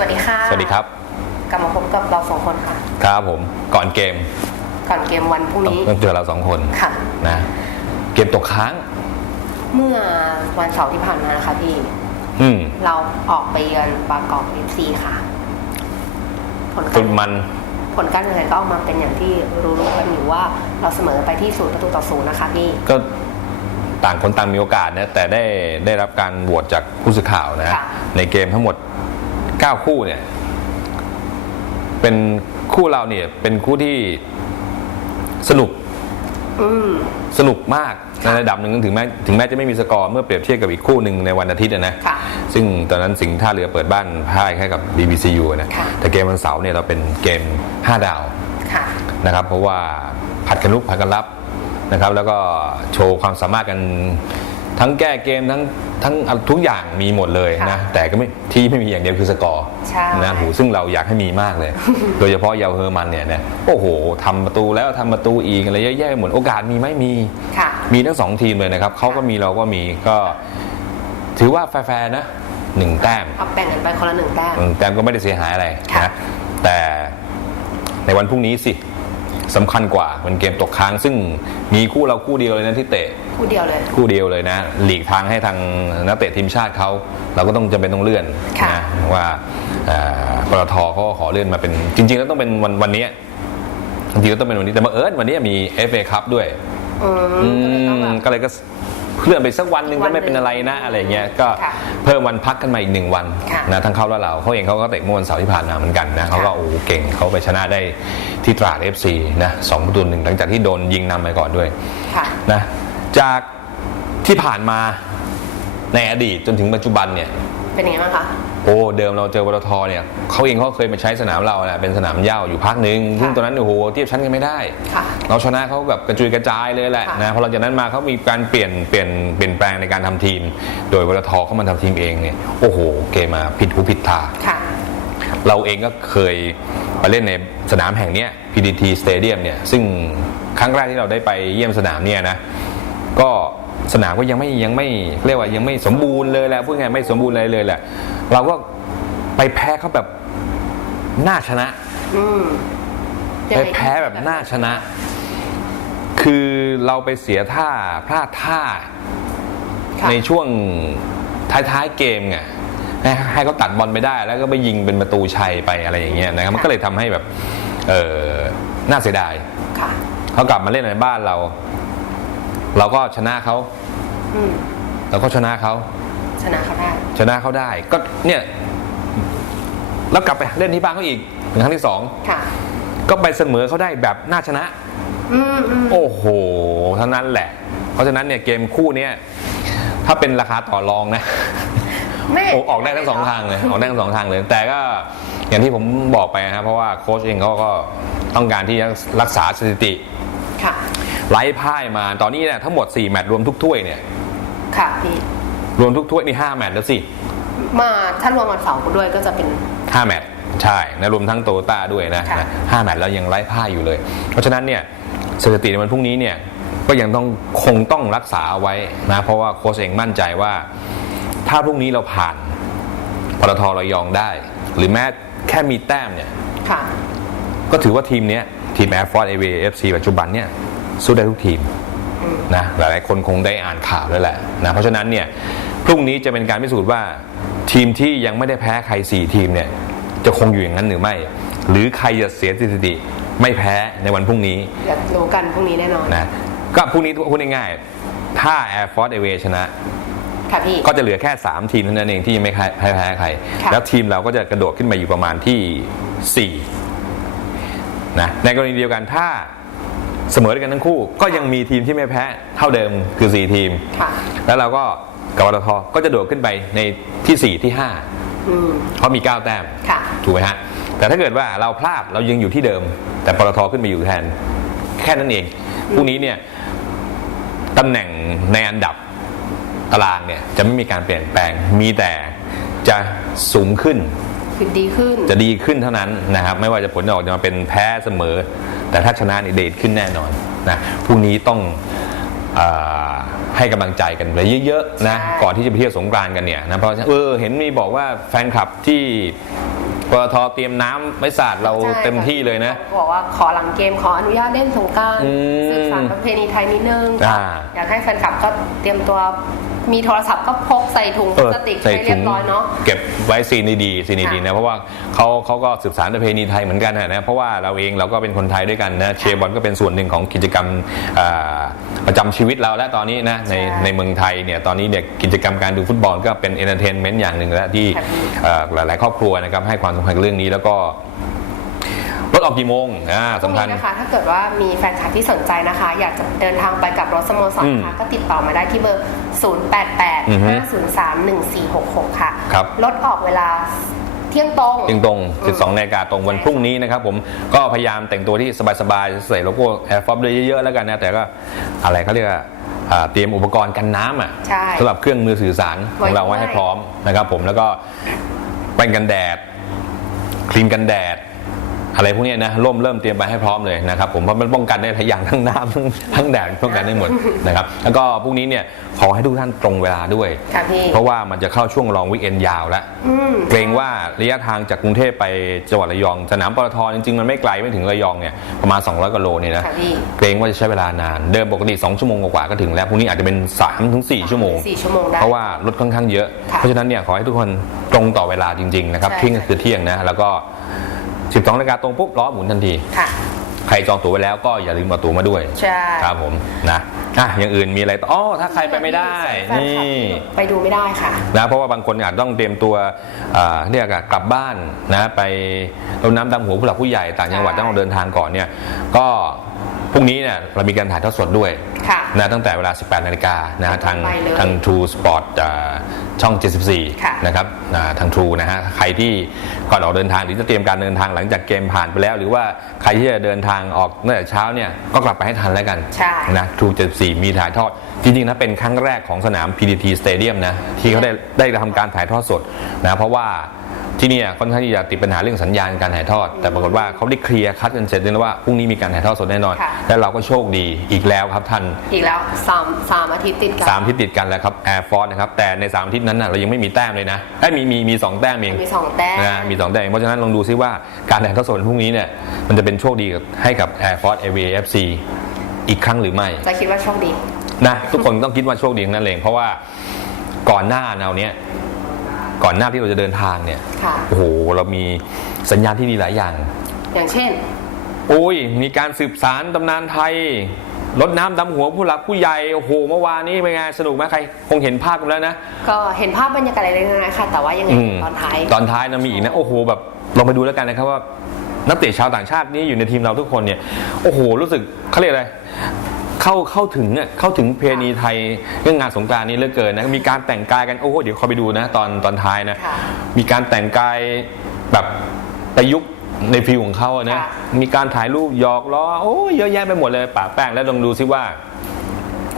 วัสดีค่ะ สวัสดีครับ กลับมาพบกับเราสองคนค่ะ ครับผม ก่อนเกม ก่อนเกมวันพรุ่งนี้ต้องเจอเราสองคนค่ะนะ เกมตกค้าง เมื่อวันเสาร์ที่ผ่านมานะคะพี่ อืเราออกไปเยือนบางกอกเอฟซีค่ะ ผลการมัน ผลการแข่งขันก็ออกมาเป็นอย่างที่รู้ๆกันอยู่ว่าเราเสมอไปที่ศูนย์ประตูต่อศูนย์นะคะพี่ ก็ต่างคนต่างมีโอกาสนะแต่ได้ได้รับการโหวตจากผู้สื่อข่าวนะ ในเกมทั้งหมด 9 คู่เนี่ย เป็นคู่เราเนี่ย เป็นคู่ที่สนุกอืมสนุกมากในระดับหนึ่งถึงแม้ถึงแม้จะไม่มีสกอร์เมื่อเปรียบเทียบกับอีกคู่หนึ่งในวันอาทิตย์อะนะค่ะซึ่งตอนนั้นสิงห์ท่าเรือเปิดบ้านพ่ายแค่กับ BBCU นะค่ะแต่เกมวันเสาร์เนี่ยเราเป็นเกม 5 ดาวค่ะนะครับ เพราะว่าผัดกันลุกผัดกันรับนะครับ แล้วก็โชว์ความสามารถกัน ทั้งแก้เกมทั้งทั้งทุกอย่างมีหมดเลยนะค่ะแต่ก็ไม่ที่ไม่มีอย่างเดียวคือสกอร์ใช่นะโหซึ่งเราอยากให้มีมากเลย โดยเฉพาะเยาวเฮอร์มันเนี่ยนะโอ้โหทำประตูแล้วทำประตูอีกอะไรเยอะแยะไปหมดโอกาสมีไหมมีค่ะมีทั้งสองทีมเลยนะครับเขาก็มีเราก็มีก็ ถือว่าแฟร์ๆนะหนึ่งแต้มเอาแบ่งกันไปคนละหนึ่งแต้มอืมแต้มก็ไม่ได้เสียหายอะไรค่ะนะแต่ในวันพรุ่งนี้สิ สำคัญกว่าเป็นเกมตกค้าง ซึ่งมีคู่เราคู่เดียวเลยนะที่เตะ คู่เดียวเลย คู่เดียวเลยนะ หลีกทางให้ทางนักเตะทีมชาติเขา เราก็ต้องจำเป็นต้องเลื่อนค่ะนะว่าเอ่อปตทเขาก็ขอเลื่อนมาเป็นจริง ๆ แล้วต้องเป็นวันวันนี้จริงๆแล้วต้องเป็นวันนี้แต่บังเอิญวันนี้มี FA คัพด้วยอืมอืก็เลยต้องแบมบก็ เลยก็เลื่อนไปสักวันหนึ่งวัก็นหนึ่งไม่เป็นอะไรนะอะไรเงี้ยก็ค่ะเพิ่มวันพักกันมาอีกหนึ่งวันค่ะนะทั้งเขาและเราเขาเองเขาก็เตะเมื่อวันเสาร์ที่ผ่านมาเหมือนกันนะเขาก็โอ้โหเก่งเขาไปชนะได้ที่ตราด FC นะสองประตูหนึ่งหลังจากที่โดนยิงนำไปก่อนด้วยค่ะนะจากที่ผ่านมาในอดีตจนถึงปัจจุบันเนี่ยเป็นยังไงบ้างคะ โอ้เดิมเราเจอปตทเนี่ยเขาเองเขาเคยมาใช้สนามเราแหละเป็นสนามเหย้าอยู่พักหนึ่งซึ่งตอนนั้นโอ้โหเทียบชั้นกันไม่ได้ ค่ะ เราชนะเขาแบบกระจุยกระจายเลยแหละค่ะนะพอหลังจากนั้นมาเขามีการเปลี่ยนเปลี่ยนเปลี่ยนแปลงในการทำทีม โดยวทเขามาทำทีมเองเนี่ยโอ้โหเกมมาผิดหูผิดตา ค่ะ เราเองก็เคยไปเล่นในสนามแห่งเนี้ย PDT Stadium เนี่ยซึ่งครั้งแรกที่เราได้ไปเยี่ยมสนามเนี่ยนะ ก็ สนามก็ยังไม่ยังไม่เรียกว่ายังไม่สมบูรณ์เลยแหละพูดง่ายๆไม่สมบูรณ์เลยเลยแหละ เราก็ไปแพ้เขาแบบน่าชนะอืมยังไปไงแพ้แบบน่าชนะ คือเราไปเสียท่าพลาดท่าค่ะในช่วงท้ายๆเกมไงให้ให้เขาตัดบอลไปได้ แล้วก็ไปยิงเป็นประตูชัยไปอะไรอย่างเงี้ยนะครับมันก็เลยทำให้แบบ เออน่าเสียดายค่ะเขากลับมาเล่นในบ้านเรา เราก็ชนะเขาอืมเราก็ชนะเขาชนะเขาได้ ชนะเขาได้ ก็เนี่ยแล้วกลับไปเล่นที่บ้านเขาอีกเป็นครั้งที่สองค่ะ ก็ไปเสมอเขาได้แบบน่าชนะ อืมอืมโอ้โหเท่านั้นแหละ เพราะฉะนั้นเนี่ยเกมคู่เนี้ยถ้าเป็นราคาต่อรองนะ แม่โอ้ออกได้ทั้งสองทางเลยออกได้ทั้งสองทางเลย แต่ก็อย่างที่ผมบอกไปนะครับเพราะว่าโค้ชเองเขาก็ต้องการที่จะรักษาสถิติ ค่ะ ไล่พ่ายมาตอนนี้เนี่ยทั้งหมด 4 แมตช์รวมทุกถ้วยเนี่ยค่ะพี่รวมทุกถ้วยนี่5แมตช์แล้วสิมาถ้ารวมวันเสาร์ด้วยก็จะเป็น 5 แมตช์ใช่นะรวมทั้งโตโยต้าด้วยนะค่ะนะห้าแมตช์แล้วยังไล่พ่ายอยู่เลย เพราะฉะนั้นเนี่ยสถิติในวันพรุ่งนี้เนี่ยก็ยังต้องคงต้องรักษาเอาไว้นะเพราะว่าโค้ชเองมั่นใจว่า ถ้าพรุ่งนี้เราผ่านปตทระยองได้ หรือแม้แค่มีแต้มเนี่ยค่ะ ก็ถือว่าทีมเนี้ยทีม Air Force AVFC ปัจจุบันเนี่ย สู้ได้ทุกทีมอืมนะหลายๆคนคงได้อ่านข่าวแล้วแหละนะเพราะฉะนั้นเนี่ยพรุ่งนี้จะเป็นการพิสูจน์ว่าทีมที่ยังไม่ได้แพ้ใคร 4 ทีมเนี่ยจะคงอยู่อย่างนั้นหรือไม่ หรือใครจะเสียสถิติไม่แพ้ในวันพรุ่งนี้เดี๋ยวรู้กันพรุ่งนี้แน่นอนนะก็พรุ่งนี้พูดง่ายๆถ้า Air Force AV ชนะค่ะพี่ก็จะเหลือแค่ 3 ทีมเท่านั้นเองที่ยังไม่แพ้แพ้ใครค่ะแล้วทีมเราก็จะกระโดดขึ้นมาอยู่ประมาณที่ 4นะในกรณีเดียวกันถ้า เสมอด้วยกันทั้งคู่ ก็ยังมีทีมที่ไม่แพ้เท่าเดิมคือ 4 ทีมค่ะแล้วเราก็กับปตทก็จะโดดขึ้นไปในที่ 4 ที่อืม5เพราะมี 9 แต้มค่ะถูกไหมฮะ แต่ถ้าเกิดว่าเราพลาดเรายังอยู่ที่เดิม แต่ปตทขึ้นมาอยู่แทน แค่นั้นเองพรุ่งนี้เนี่ยตำแหน่งในอันดับตารางเนี่ยจะไม่มีการเปลี่ยนแปลง มีแต่จะสูงขึ้นคือดีขึ้น จะดีขึ้นเท่านั้นนะครับ ไม่ว่าจะผลจะออกจะมาเป็นแพ้เสมอ แต่ถ้าชนะนี่เดทขึ้นแน่นอนนะพรุ่งนี้ต้องอาให้กำลังใจกันไปเยอะๆนะใช่ก่อนที่จะไปเที่ยวสงกรานต์กันเนี่ยนะเพราะเออเห็นมีบอกว่าแฟนคลับที่ปตทเตรียมน้ำไม่สาดเราใช่เต็มที่เลยนะบอกว่าขอหลังเกมขออนุญาตเล่นสงกรารอืมสืบสานประเพณีไทยนิดนึงอ่าอยากให้แฟนคลับก็เตรียมตัว มีโทรศัพท์ก็พกใส่ถุงพลาสติกใส่ให้เรีถุยงบร้อยเนาะ เก็บไว้ซีนดีๆซีนดีๆค่ะนะเพราะว่าเขาเขาก็สืบสานประเพณีไทยเหมือนกันนะนะเพราะว่าเราเองเราก็เป็นคนไทยด้วยกันนะเชียร์บอลก็เป็นส่วนหนึ่งของกิจกรรมอ่าประจำชีวิตเราแล้วตอนนี้นะในใช่ในเมืองไทยเนี่ยตอนนี้เนี่ยกิจกรรมการดูฟุตบอลก็เป็นเอนเตอร์เทนเมนต์อย่างหนึ่งแล้วที่ค่ะพี่เอ่อหลายๆครอบครัวนะครับให้ความสำคัญกับเรื่องนี้แล้วก็ รถออกกี่โมงอ่าพรุ่งสำคัญนี้นะคะถ้าเกิดว่ามีแฟนคลับที่สนใจนะคะ อยากจะเดินทางไปกับรถสโมสรอืมนะคะก็ติดต่อมาได้ที่เบอร์อือฮึ0885031466 ค่ะครับรถออกเวลาเที่ยงตรงเที่ยงตรง 12นาฬิกาตรงวันพรุ่งนี้นะครับผมก็พยายามแต่งตัวที่สบายๆใส่โลโก้ Air Force เลยเยอะๆแล้วกันนะแต่ก็อะไรเขาเรียกว่าอ่าเตรียมอุปกรณ์กันน้ำอะใช่สำหรับเครื่องมือสื่อสารของเราไว้ไว้ให้ด้วยพร้อมนะครับผมแล้วก็แป้งกันแดดครีมกันแดด อะไรพวกเนี้ยนะร่มเริ่มเตรียมไปให้พร้อมเลยนะครับผมเพราะมันป้องกันได้หลายอย่างทั้งน้ำทั้งทั้งแดดป้องกันได้หมดนะครับแล้วก็พรุ่งนี้เนี่ยขอให้ทุกท่านตรงเวลาด้วย ค่ะพี่ เพราะว่ามันจะเข้าช่วงรองวิกเอนยาวแล้ว อืม เกรงว่าระยะทางจากกรุงเทพไปจังหวัดระยอง สนามปตทจริงๆ มันไม่ไกลไม่ถึงระยองเนี่ยประมาณ 200กิโลเนี่ยนะค่ะพี่ เกรงว่าจะใช้เวลานาน เดิมปกติ 2 ชั่วโมงกว่าๆก็ถึงแล้วพรุ่งนี้อาจจะเป็น3ถึง4ชั่วโมง สี่ชั่วโมงได้ เพราะว่ารถค่อนข้างเยอะ ค่ะเพราะฉะนั้นเนี่ยขอให้ทุกคนตรงต่อเวลาจริงๆนะครับใช่เที่ยงก็คือเที่ยงนะแล้วก็ 12นาฬิกาตรงปุ๊บล้อหมุนทันที ค่ะ ใครจองตั๋วไว้แล้วก็อย่าลืมเอาตั๋วมาด้วยใช่ครับผมนะอะอย่างอื่นมีอะไรต่ออ๋อถ้าใครไปไม่ได้แฟนคลับนี่ไปดูไม่ได้ค่ะ นะเพราะว่าบางคนอาจต้องเตรียมตัวอ่าเรียกอะกลับบ้านนะไปรดน้ำดำหัวผู้หลักผู้ใหญ่ต่างจังหวัดใช่ ต้องเดินทางก่อนเนี่ยก็ พรุ่งนี้เนี่ยเรามีการถ่ายทอดสดด้วยค่ะนะตั้งแต่เวลา 18 นาฬิกานะทางไปเลยทาง True Sport อ่าช่อง ค่ะ74 นะครับอ่าทาง True นะฮะใครที่ก่อนออกเดินทางหรือจะเตรียมการเดินทางหลังจากเกมผ่านไปแล้ว หรือว่าใครที่จะเดินทางออกตั้งแต่เช้าเนี่ยก็กลับไปให้ทันแล้วกันใช่ นะ True 74 มีถ่ายทอด จริงๆนะเป็นครั้งแรกของสนาม PDT Stadium นะที่เขาได้ได้ทำการถ่ายทอดสดนะเพราะว่า ที่เนี่ยค่อนข้างที่จะติดปัญหาเรื่องสัญญาณการถ่ายทอด แต่ปรากฏว่าเขาได้เคลียร์คัดกันเสร็จเลยนะว่าพรุ่งนี้มีการถ่ายทอดสดแน่นอน ค่ะ และเราก็โชคดีอีกแล้วครับท่าน อีกแล้วสามสามอาทิตย์ติดกัน สามอาที่ติดกันแล้วครับ Air Force นะครับแต่ในสามอาทิตย์นั้นน่ะเรายังไม่มีแต้มเลยนะไอ้ยมีมีมีสองแต้มเองมีสองแต้ม นะมีสองแต้มเองเพราะฉะนั้นลองดูซิว่าการถ่ายทอดสดพรุ่งนี้เนี่ยมันจะเป็นโชคดีกับให้กับ Air Force AVFC อีกครั้งหรือไม่จะคิดว่าโชคดี นะทุกคนต้องคิดว่าโชคดีทั้งนั้นเองเพราะว่าก่อนหน้าแนวเนี้ย ก่อนหน้าที่เราจะเดินทางเนี่ยค่ะ โอ้โหเรามีสัญญาณที่ดีหลายอย่าง อย่างเช่น โอ้ย มีการสืบสารตำนานไทยรดน้ำดำหัวผู้หลักผู้ใหญ่โอ้โหเมื่อวานนี้เป็นไงสนุกไหมใคร คงเห็นภาพกันแล้วนะ ก็เห็นภาพบรรยากาศอะไรเล็กๆน้อยๆค่ะแต่ว่ายังไงอืมตอนท้าย ตอนท้ายนะมีอีกนะโอ้โหแบบลองไปดูแล้วกันนะครับว่านักเตะชาวต่างชาตินี่อยู่ในทีมเราทุกคนเนี่ยโอ้โหรู้สึกเขาเรียกอะไร เข้าเข้าถึงเนี่ยเข้าถึงเพณีไทยเรื่องงานสงกรานต์นี้เหลือเกินนะมีการแต่งกายกันโอ้โหเดี๋ยวคอยไปดูนะตอนตอนท้ายนะค่ะมีการแต่งกายแบบประยุกต์ในฟิลของเขาอะนะค่ะ มีการถ่ายรูปหยอกล้อโอ้ยเยอะแยะไปหมดเลยป่าแป้งแล้วลองดูซิว่า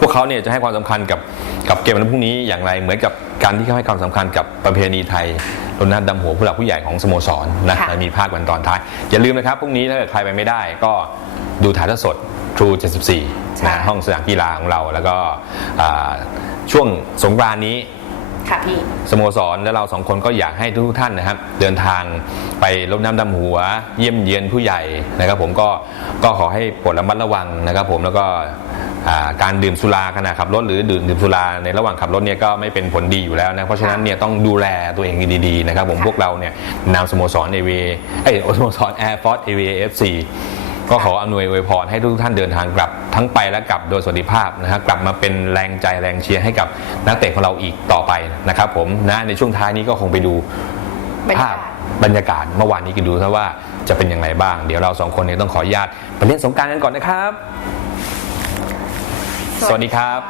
พวกเขาเนี่ยจะให้ความสำคัญกับกับเกมวันพรุ่งนี้อย่างไรเหมือนกับการที่เขาให้ความสำคัญกับประเพณีไทยรดน้ำดำหัวผู้หลักผู้ใหญ่ของสโมสรนะค่ะ มีภาควันตอนท้าย อย่าลืมนะครับพรุ่งนี้ถ้าเกิดใครไปไม่ได้ ก็ดูถ่ายทอดสด True 74นะห้องสนามกีฬาของเรา แล้วก็อ่าช่วงสงกรานต์นี้ค่ะพี่สโมสรและเราสองคนก็อยากให้ทุกท่านนะครับ เดินทางไปรดน้ำดำหัว เยี่ยมเยียนผู้ใหญ่นะครับ ผมก็ก็ขอให้โปรดระมัดระวังนะครับ ผมแล้วก็อ่าการดื่มสุราขณะขับรถหรือดื่มดื่มสุราในระหว่างขับรถเนี่ยก็ไม่เป็นผลดีอยู่แล้วนะเพราะฉะนั้นเนี่ยต้องดูแลตัวเองดีๆนะครับ ผมค่ะพวกเราเนี่ยนามสโมสรเอเวเอยสโมสรแอร์ฟอร์สเอเวเอฟซี ก็ขออำนวยอวยพรให้ทุกท่านเดินทางกลับ ทั้งไปและกลับโดยสวัสดิภาพนะครับกลับมาเป็นแรงใจแรงเชียร์ให้กับนักเตะของเราอีกต่อไปนะครับผมนะในช่วงท้ายนี้ก็คงไปดูบรรยาภาพกาศบรรยากาศเมื่อวานนี้กันดูซะว่าจะเป็นอย่างไรบ้าง เดี๋ยวเราสองคนเนี่ยต้องขออนุญาตไปเล่นสงกรารกันก่อนนะครับ สวัสดีครับ